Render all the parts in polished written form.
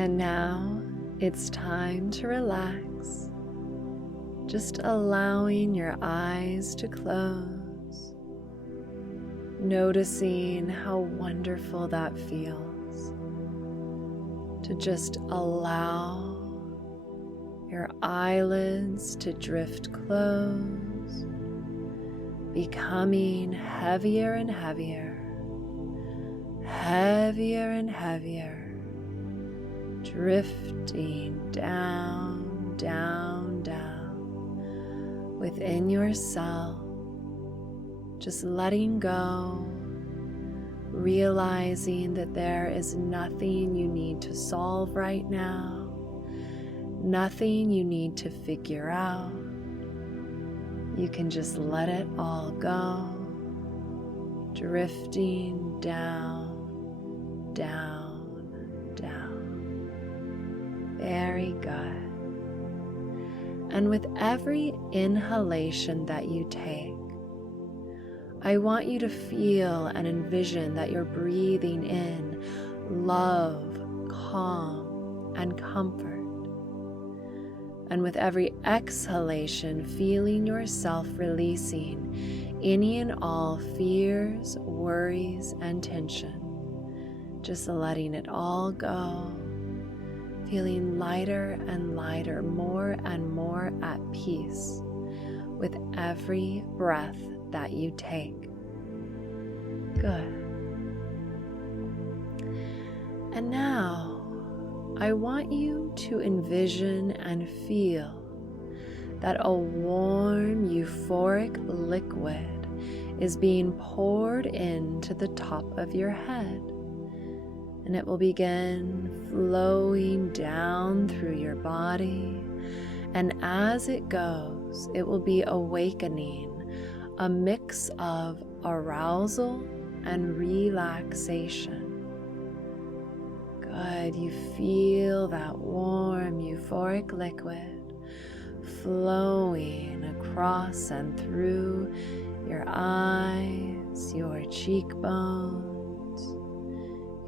And now it's time to relax, just allowing your eyes to close, noticing how wonderful that feels to just allow your eyelids to drift close, becoming heavier and heavier, heavier and heavier, drifting down, down, down within yourself, just letting go, realizing that there is nothing you need to solve right now, nothing you need to figure out. You can just let it all go, drifting down, down, down. Very good. And with every inhalation that you take, I want you to feel and envision that you're breathing in love, calm, and comfort. And with every exhalation, feeling yourself releasing any and all fears, worries, and tension. Just letting it all go, feeling lighter and lighter, more and more at peace with every breath that you take. Good. And now, I want you to envision and feel that a warm, euphoric liquid is being poured into the top of your head. And it will begin flowing down through your body. And as it goes, it will be awakening a mix of arousal and relaxation. Good, you feel that warm, euphoric liquid flowing across and through your eyes, your cheekbones,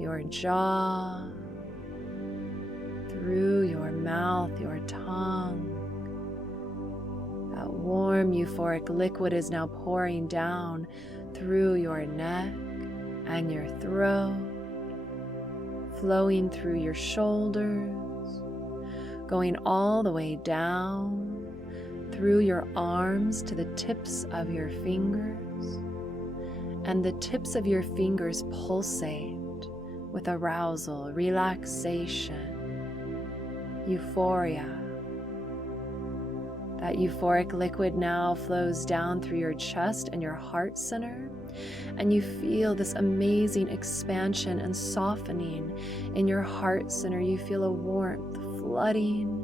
your jaw, through your mouth, your tongue. That warm, euphoric liquid is now pouring down through your neck and your throat, flowing through your shoulders, going all the way down through your arms to the tips of your fingers, and the tips of your fingers pulsate with arousal, relaxation, euphoria. That euphoric liquid now flows down through your chest and your heart center, and you feel this amazing expansion and softening in your heart center. You feel a warmth flooding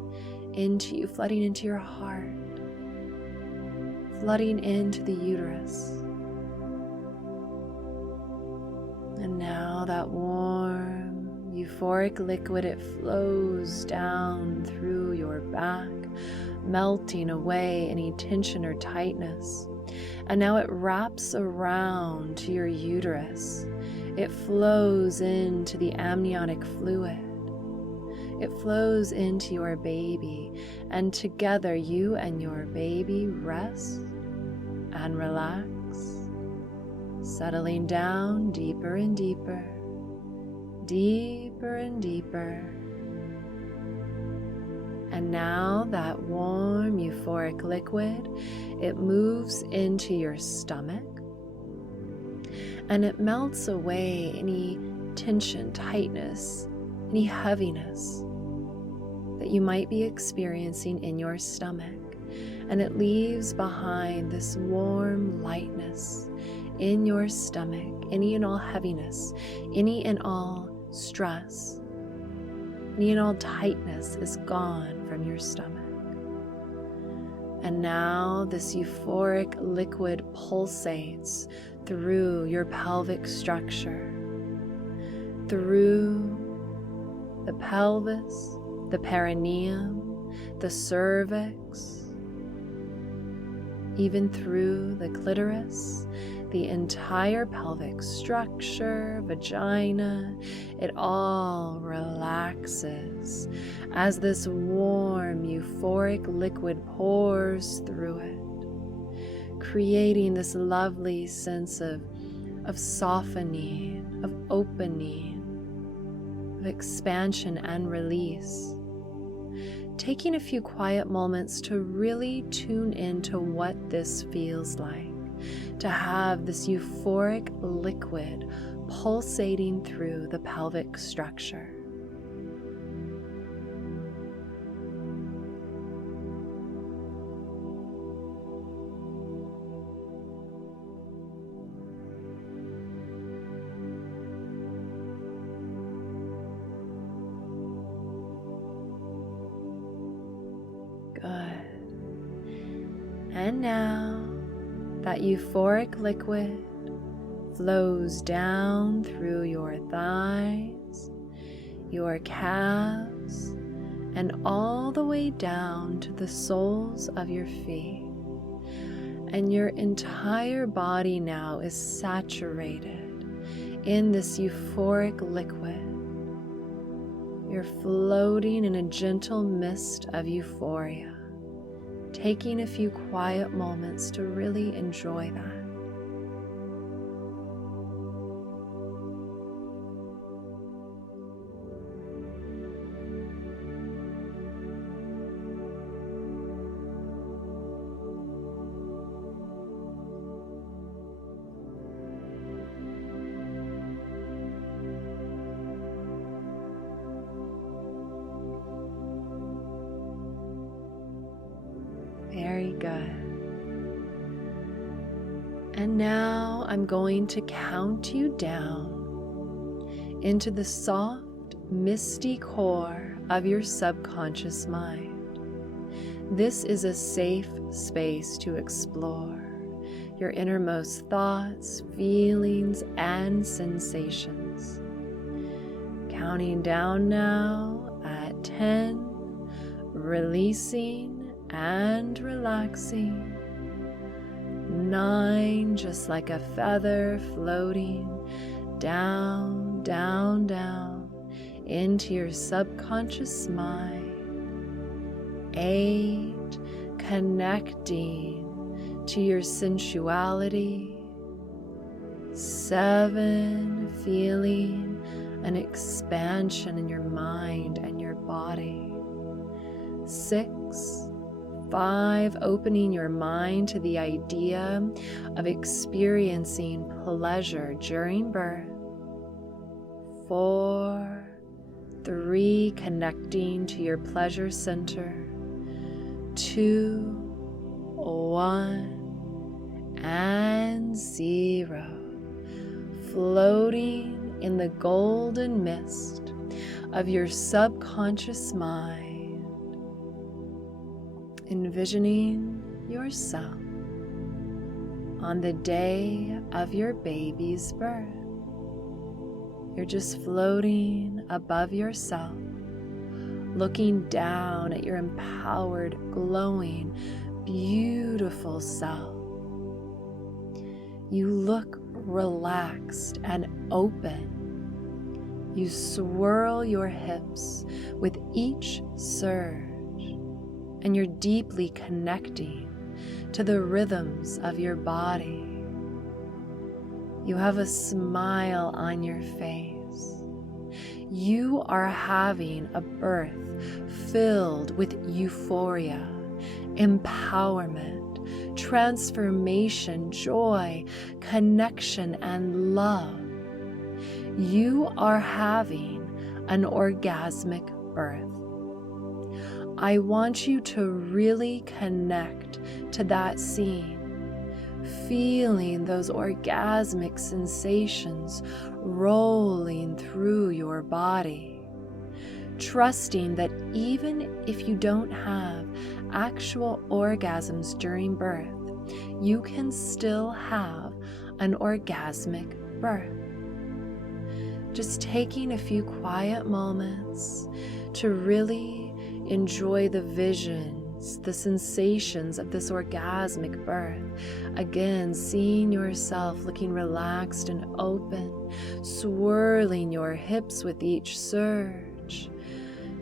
into you, flooding into your heart, flooding into the uterus. And now that warm, euphoric liquid, it flows down through your back, melting away any tension or tightness. And now it wraps around to your uterus. It flows into the amniotic fluid. It flows into your baby, and together you and your baby rest and relax, settling down deeper and deeper, deeper and deeper. And now that warm, euphoric liquid, it moves into your stomach, and it melts away any tension, tightness, any heaviness that you might be experiencing in your stomach. And it leaves behind this warm lightness in your stomach, any and all heaviness, any and all stress, any and all tightness is gone from your stomach. And now this euphoric liquid pulsates through your pelvic structure, through the pelvis, the perineum, the cervix, even through the clitoris, the entire pelvic structure, vagina, it all relaxes as this warm, euphoric liquid pours through it, creating this lovely sense of softening, of opening, of expansion and release. Taking a few quiet moments to really tune into what this feels like, to have this euphoric liquid pulsating through the pelvic structure. Good. And now that euphoric liquid flows down through your thighs, your calves, and all the way down to the soles of your feet. And your entire body now is saturated in this euphoric liquid. You're floating in a gentle mist of euphoria, taking a few quiet moments to really enjoy that. Very good. And now I'm going to count you down into the soft, misty core of your subconscious mind. This is a safe space to explore your innermost thoughts, feelings, and sensations. Counting down now at 10, releasing and relaxing. 9, just like a feather floating down, down, down into your subconscious mind. 8, connecting to your sensuality. 7, feeling an expansion in your mind and your body. 6, 5, opening your mind to the idea of experiencing pleasure during birth. 4, 3, connecting to your pleasure center. 2, 1, and 0. Floating in the golden mist of your subconscious mind. Envisioning yourself on the day of your baby's birth. You're just floating above yourself, looking down at your empowered, glowing, beautiful self. You look relaxed and open. You swirl your hips with each surge, and you're deeply connecting to the rhythms of your body. You have a smile on your face. You are having a birth filled with euphoria, empowerment, transformation, joy, connection, and love. You are having an orgasmic birth. I want you to really connect to that scene, feeling those orgasmic sensations rolling through your body, trusting that even if you don't have actual orgasms during birth, you can still have an orgasmic birth. Just taking a few quiet moments to really enjoy the vision experience the sensations of this orgasmic birth. Again, seeing yourself looking relaxed and open, swirling your hips with each surge,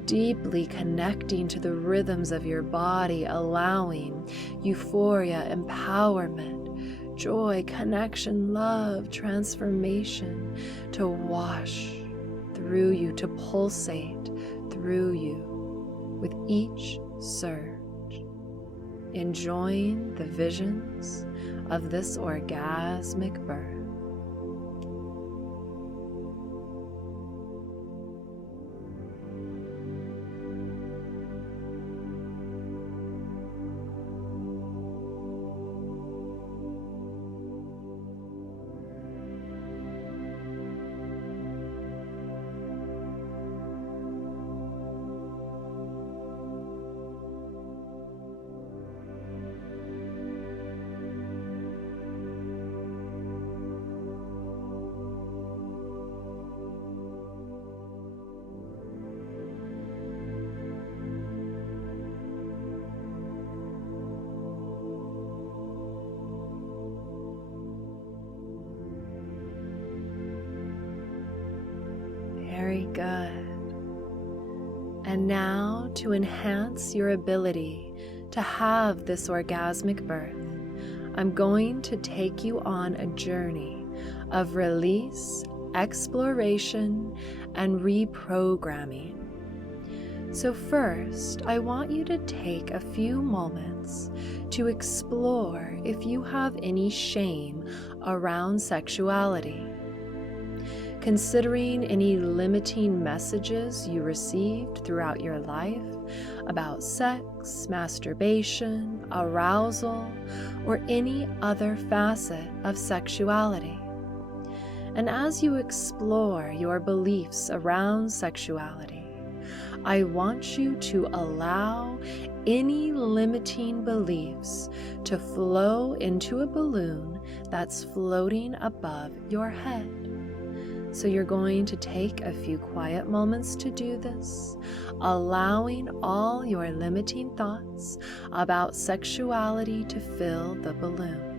deeply connecting to the rhythms of your body, allowing euphoria, empowerment, joy, connection, love, transformation to wash through you, to pulsate through you with each surge, enjoying the visions of this orgasmic birth. Very good. And now, to enhance your ability to have this orgasmic birth, I'm going to take you on a journey of release, exploration, and reprogramming. So first, I want you to take a few moments to explore if you have any shame around sexuality. Considering any limiting messages you received throughout your life about sex, masturbation, arousal, or any other facet of sexuality. And as you explore your beliefs around sexuality, I want you to allow any limiting beliefs to flow into a balloon that's floating above your head. So you're going to take a few quiet moments to do this, allowing all your limiting thoughts about sexuality to fill the balloon.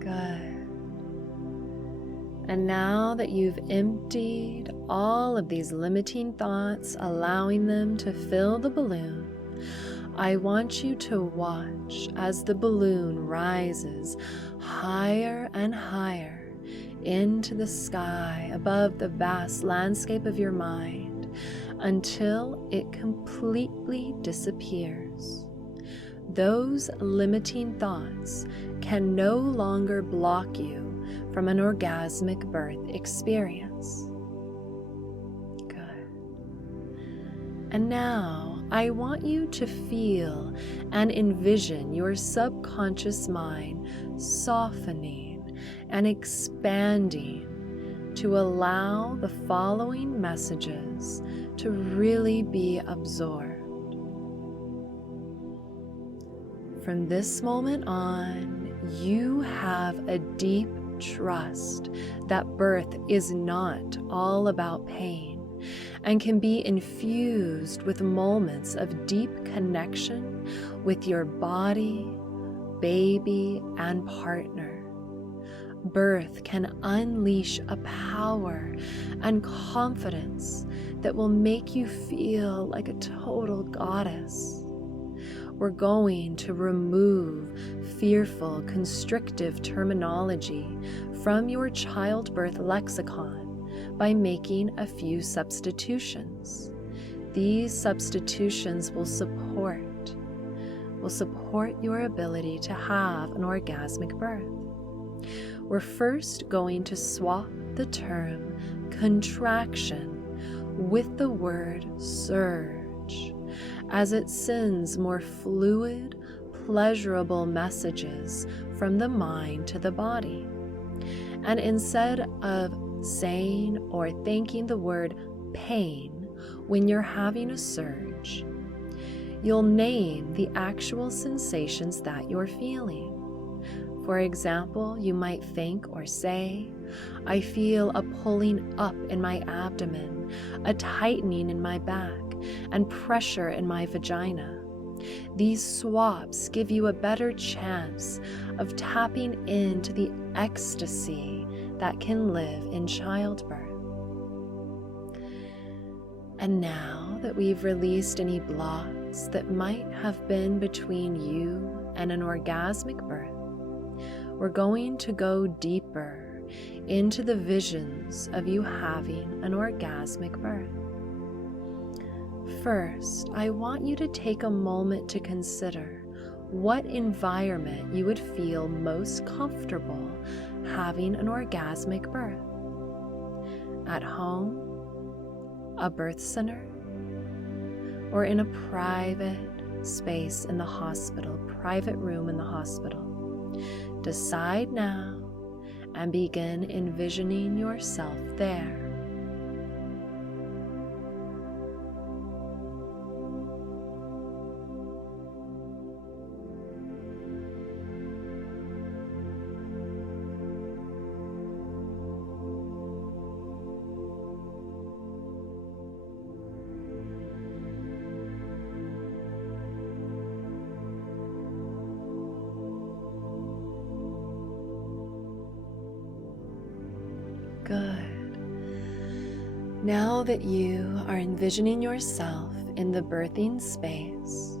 Good. And now that you've emptied all of these limiting thoughts, allowing them to fill the balloon, I want you to watch as the balloon rises higher and higher into the sky above the vast landscape of your mind until it completely disappears. Those limiting thoughts can no longer block you from an orgasmic birth experience. Good. And now I want you to feel and envision your subconscious mind softening and expanding to allow the following messages to really be absorbed. From this moment on, you have a deep trust that birth is not all about pain and can be infused with moments of deep connection with your body, baby, and partner. Birth can unleash a power and confidence that will make you feel like a total goddess. we're going to remove fearful, constrictive terminology from your childbirth lexicon by making a few substitutions. These substitutions will support your ability to have an orgasmic birth. We're first going to swap the term contraction with the word surge, as it sends more fluid, pleasurable messages from the mind to the body. And instead of saying or thinking the word pain when you're having a surge, you'll name the actual sensations that you're feeling. For example, you might think or say, I feel a pulling up in my abdomen, a tightening in my back, and pressure in my vagina. These swaps give you a better chance of tapping into the ecstasy that can live in childbirth. And now that we've released any blocks that might have been between you and an orgasmic birth, we're going to go deeper into the visions of you having an orgasmic birth. First, I want you to take a moment to consider what environment you would feel most comfortable having an orgasmic birth. At home, a birth center, or in a private space in the hospital, private room in the hospital. Decide now and begin envisioning yourself there. Good. Now that you are envisioning yourself in the birthing space,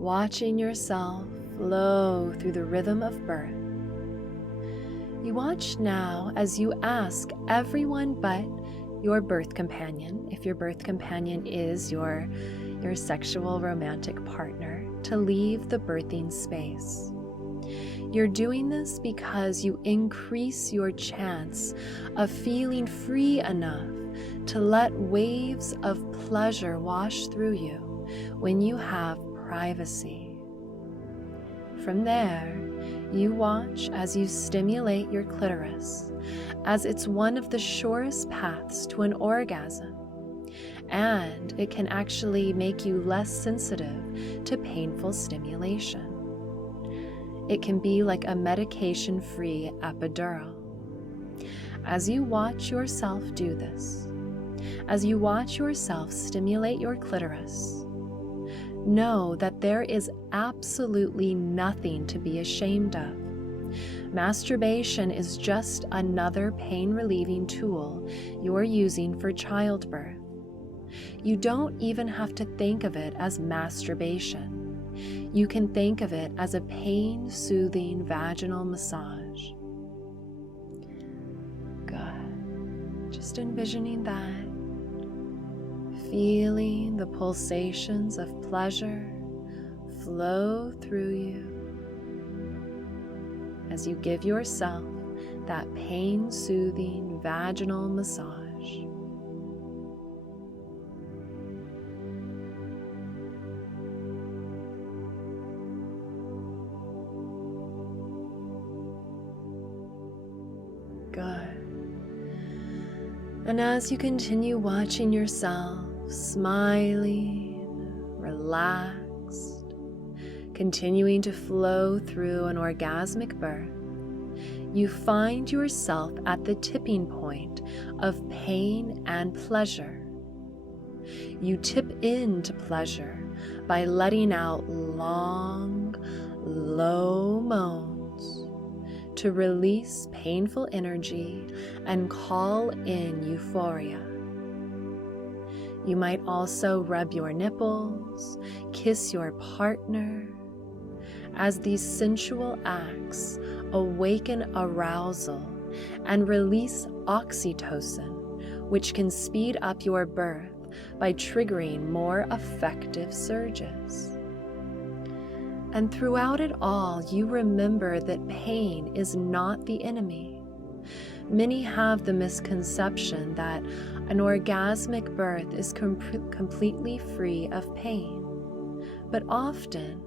watching yourself flow through the rhythm of birth, you watch now as you ask everyone but your birth companion, if your birth companion is your sexual romantic partner, to leave the birthing space. You're doing this because you increase your chance of feeling free enough to let waves of pleasure wash through you when you have privacy. From there, you watch as you stimulate your clitoris, as it's one of the surest paths to an orgasm, and it can actually make you less sensitive to painful stimulation. It can be like a medication-free epidural. As you watch yourself do this, as you watch yourself stimulate your clitoris, know that there is absolutely nothing to be ashamed of. Masturbation is just another pain-relieving tool you're using for childbirth. You don't even have to think of it as masturbation. You can think of it as a pain-soothing vaginal massage. Good. Just envisioning that. Feeling the pulsations of pleasure flow through you as you give yourself that pain-soothing vaginal massage. Good. And as you continue watching yourself, smiling, relaxed, continuing to flow through an orgasmic birth, you find yourself at the tipping point of pain and pleasure. You tip into pleasure by letting out long, low moans to release painful energy and call in euphoria. You might also rub your nipples, kiss your partner, as these sensual acts awaken arousal and release oxytocin, which can speed up your birth by triggering more effective surges. And throughout it all, you remember that pain is not the enemy. Many have the misconception that an orgasmic birth is completely free of pain. But often,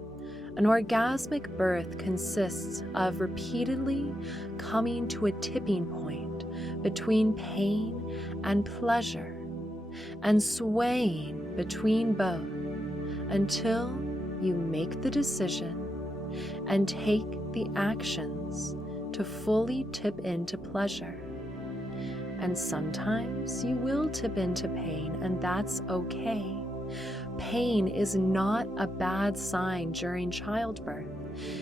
an orgasmic birth consists of repeatedly coming to a tipping point between pain and pleasure, and swaying between both until you make the decision and take the actions to fully tip into pleasure. And sometimes you will tip into pain, and that's okay. Pain is not a bad sign during childbirth.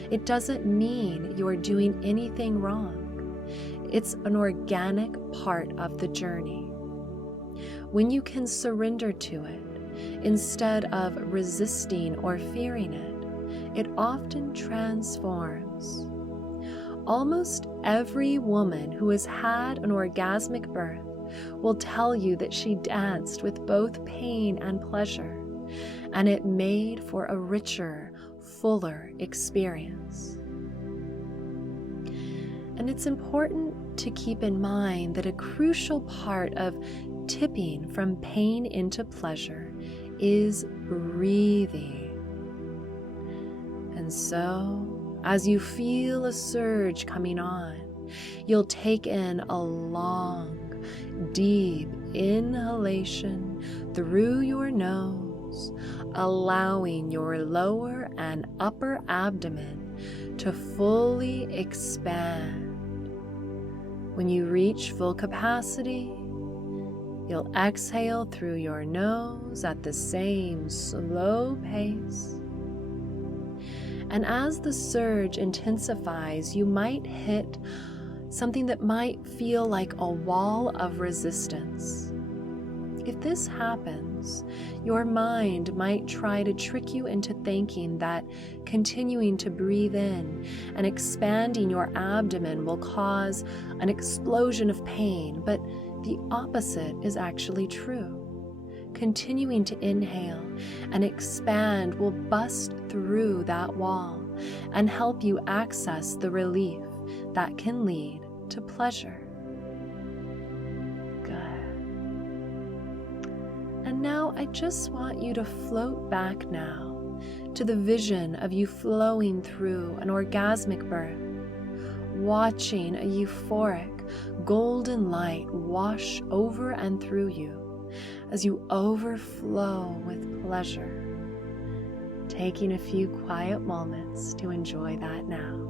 It doesn't mean you're doing anything wrong. It's an organic part of the journey. When you can surrender to it, instead of resisting or fearing it, it often transforms. Almost every woman who has had an orgasmic birth will tell you that she danced with both pain and pleasure, and it made for a richer, fuller experience. And it's important to keep in mind that a crucial part of tipping from pain into pleasure is breathing. And so, as you feel a surge coming on, you'll take in a long, deep inhalation through your nose, allowing your lower and upper abdomen to fully expand. When you reach full capacity, you'll exhale through your nose at the same slow pace. And as the surge intensifies, you might hit something that might feel like a wall of resistance. If this happens, your mind might try to trick you into thinking that continuing to breathe in and expanding your abdomen will cause an explosion of pain, but the opposite is actually true. Continuing to inhale and expand will bust through that wall and help you access the relief that can lead to pleasure. Good. And now I just want you to float back now to the vision of you flowing through an orgasmic birth, watching a euphoric, golden light wash over and through you as you overflow with pleasure, taking a few quiet moments to enjoy that now.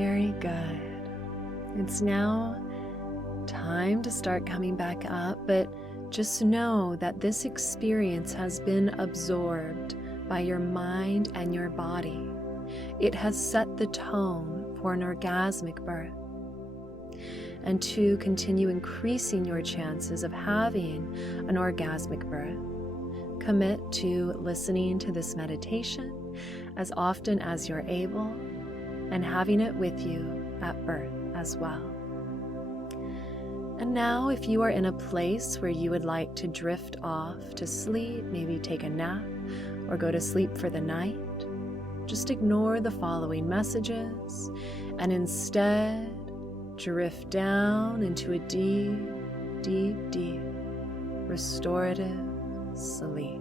Very good. It's now time to start coming back up, but just know that this experience has been absorbed by your mind and your body. It has set the tone for an orgasmic birth. And to continue increasing your chances of having an orgasmic birth, commit to listening to this meditation as often as you're able and having it with you at birth as well. And now, if you are in a place where you would like to drift off to sleep, maybe take a nap or go to sleep for the night, just ignore the following messages and instead drift down into a deep, deep, deep restorative sleep.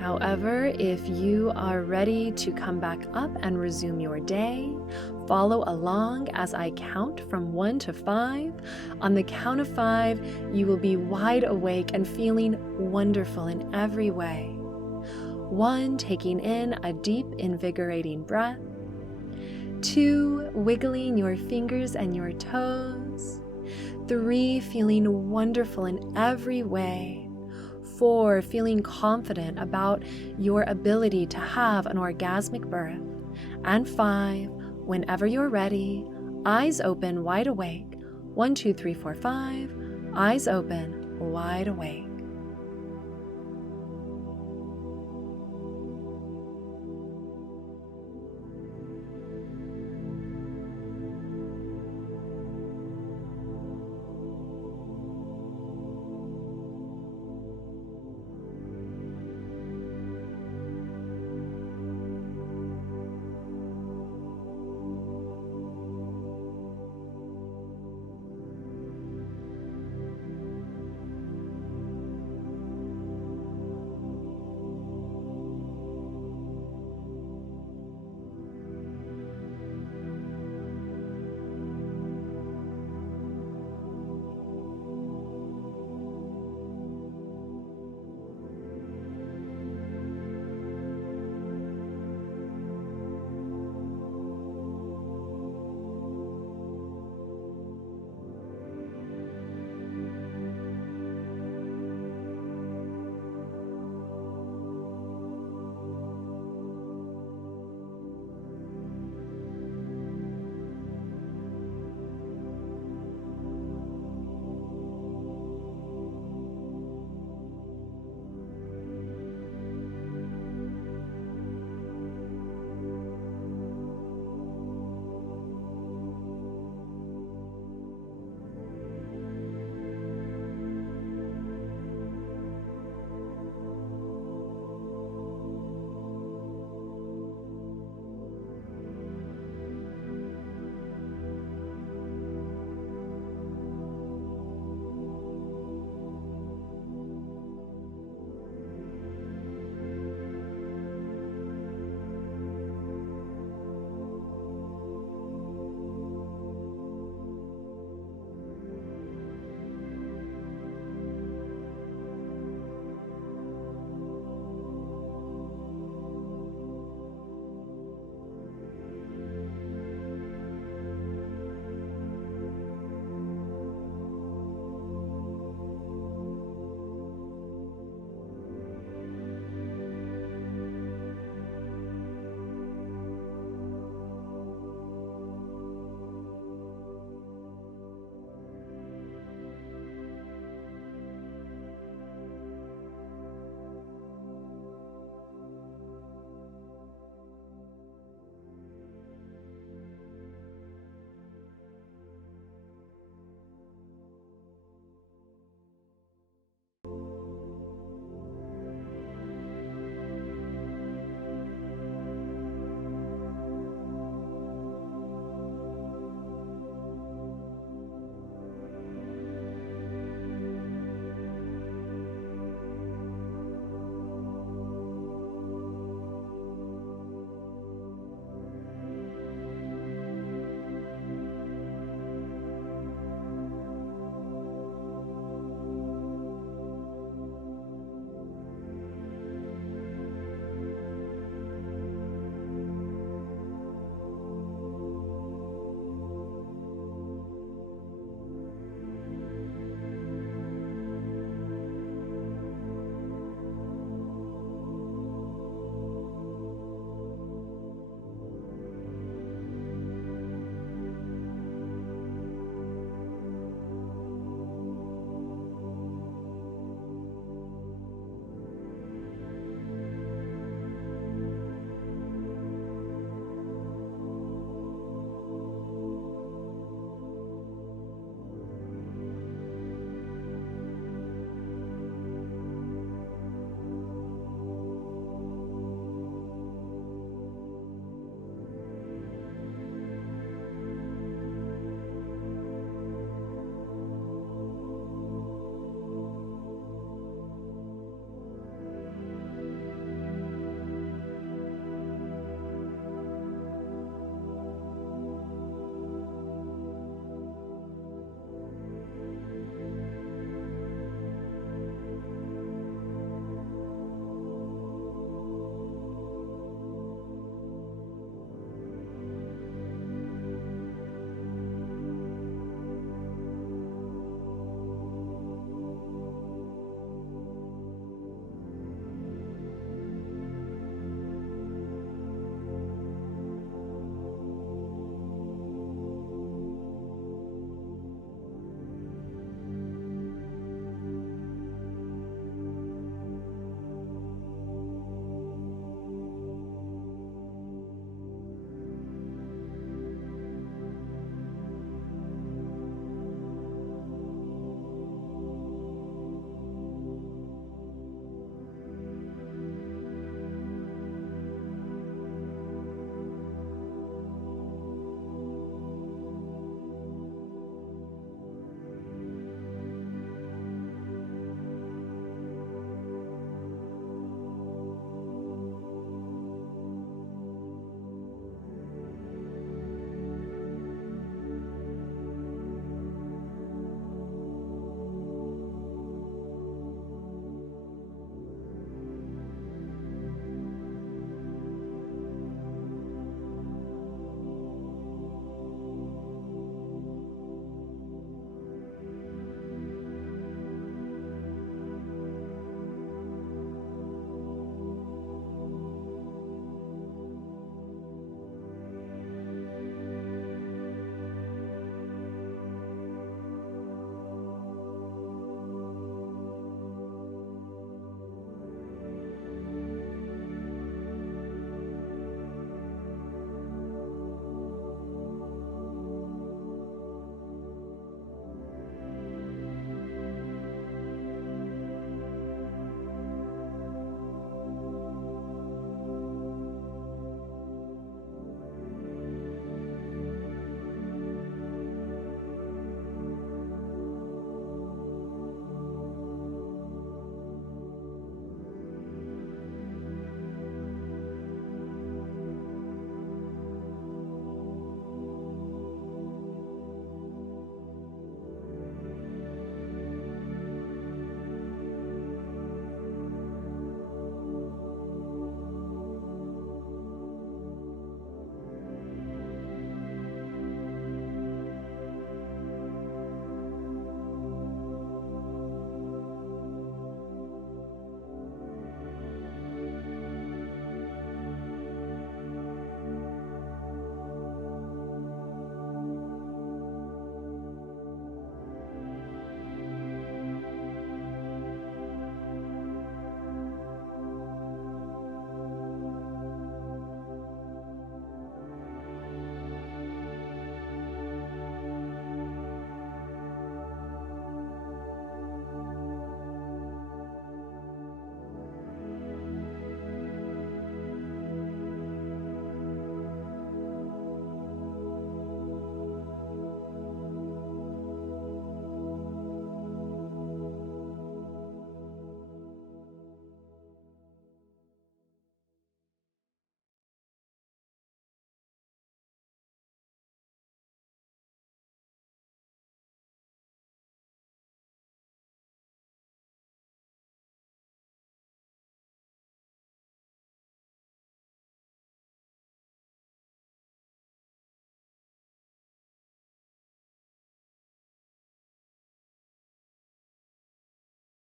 However, if you are ready to come back up and resume your day, follow along as I count from 1 to 5. On the count of 5, you will be wide awake and feeling wonderful in every way. 1, taking in a deep, invigorating breath. 2, wiggling your fingers and your toes. 3, feeling wonderful in every way. 4, feeling confident about your ability to have an orgasmic birth. And 5, whenever you're ready, eyes open, wide awake. 1, 2, 3, 4, 5, eyes open, wide awake.